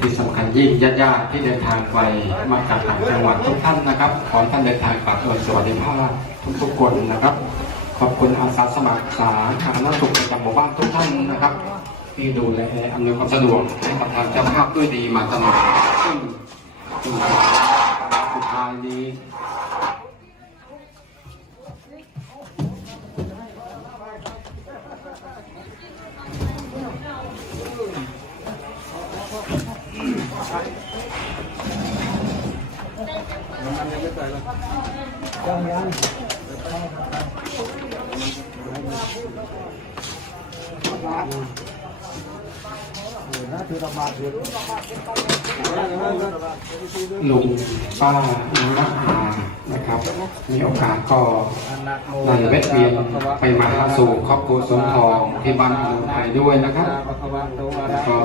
ที่สำคัญยิ่งญาติๆที่เดินทางไกลมาจากต่างจังหวัดทุกท่านนะครับขอท่านเดินทางกลับโดยสวัสดิภาพทุกๆคนนะครับ ขอบคุณอาสาสมัครสาธารณสุขประจำหมู่บ้านทุกท่านนะครับ ที่ดูแลอำนวยความสะดวกให้กับทางเจ้าภาพด้วยดีมาตลอดซึ่งสุดท้ายนี้ Thank you. ลุงป้าน้าอานะครับ มีโอกาสก็ได้แวะเวียนไปมาหาสู่ครอบครัวสวนทองที่บ้านอนุไทยด้วยนะครับก็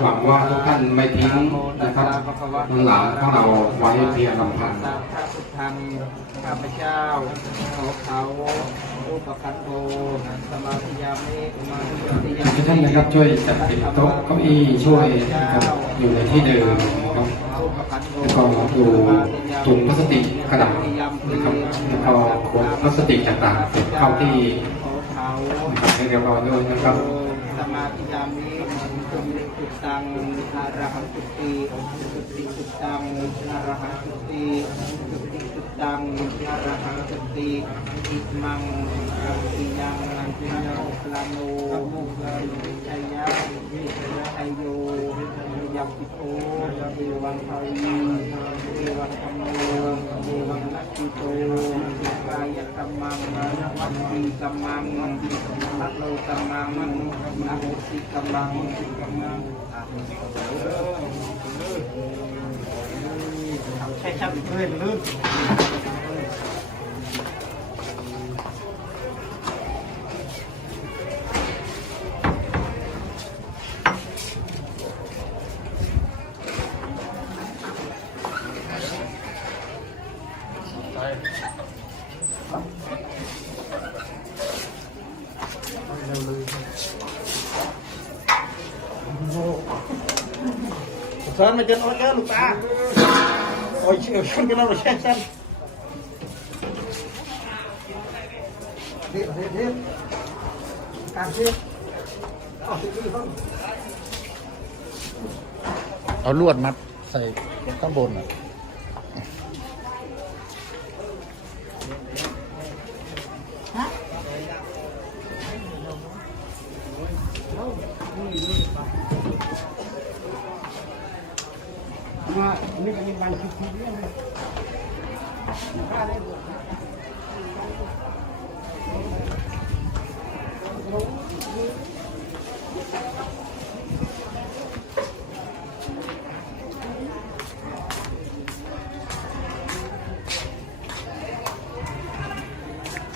หวังว่าทุกท่านไม่ทิ้งนะครับหลานของเราไว้เพียงลำพังตามพระพุทธังข้าพเจ้าขอเขารูปคันโตสมาธิยามิมาธิยามิทุกท่านนะครับช่วยจัดเป็นโต๊ะเก้าอี้ช่วยนะครับอยู่ในที่เดิมนะครับแล้วก็ดูถุงพลาสติกกระดาษนะครับแล้วก็ขวดพลาสติกต่างๆเก็บเข้าที่ขอเขานะครับให้เรียบร้อยด้วยนะครับสมาธิยามิสุมิสุตังอารหังสุติสุติสุตังอารหังสุติสุติสุตังอารหังสุติอิมัง รังสียังนันติโนปลาโนมุกชัยยะวิชัยโยยัมปิโตเอวังไทยเอวังธรรมโมเอวังนักกิโตกายกรรมังวัตติกรรมังมัตโลกรรมังอโหสิกรรมังกรรมังใช่ครับเพื่อนลื่น สอนมาจนโอ้เจ้าลูกตาโอ้ยเชื่อฉันก็น่าจะแช่ฉันเด็เชื่อสั้อเอาลวดมัดใส่ข้างบนอะ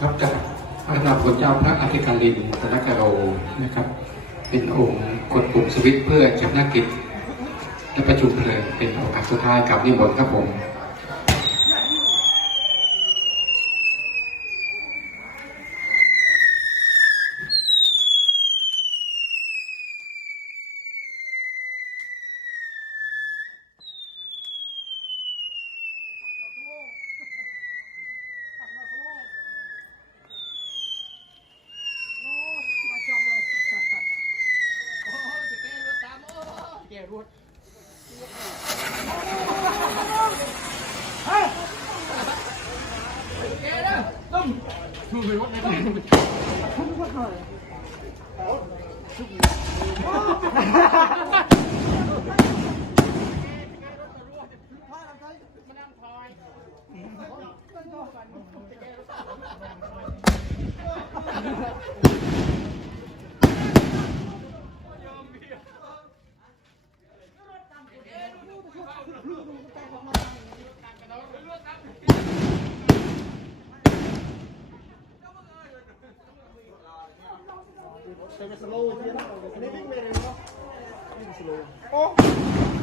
ครับจากพระนามพระเจ้าพระอธิการินตนกโรนะครับ เป็นองค์กดปุ่มสวิตช์เพื่อชำนากิจ และประชุมเพลิงเป็นโอกาสสุดท้ายกับนิมนต์ครับผม มันนั่งคอยมันนั่งคอย Slow. Slow. Oh!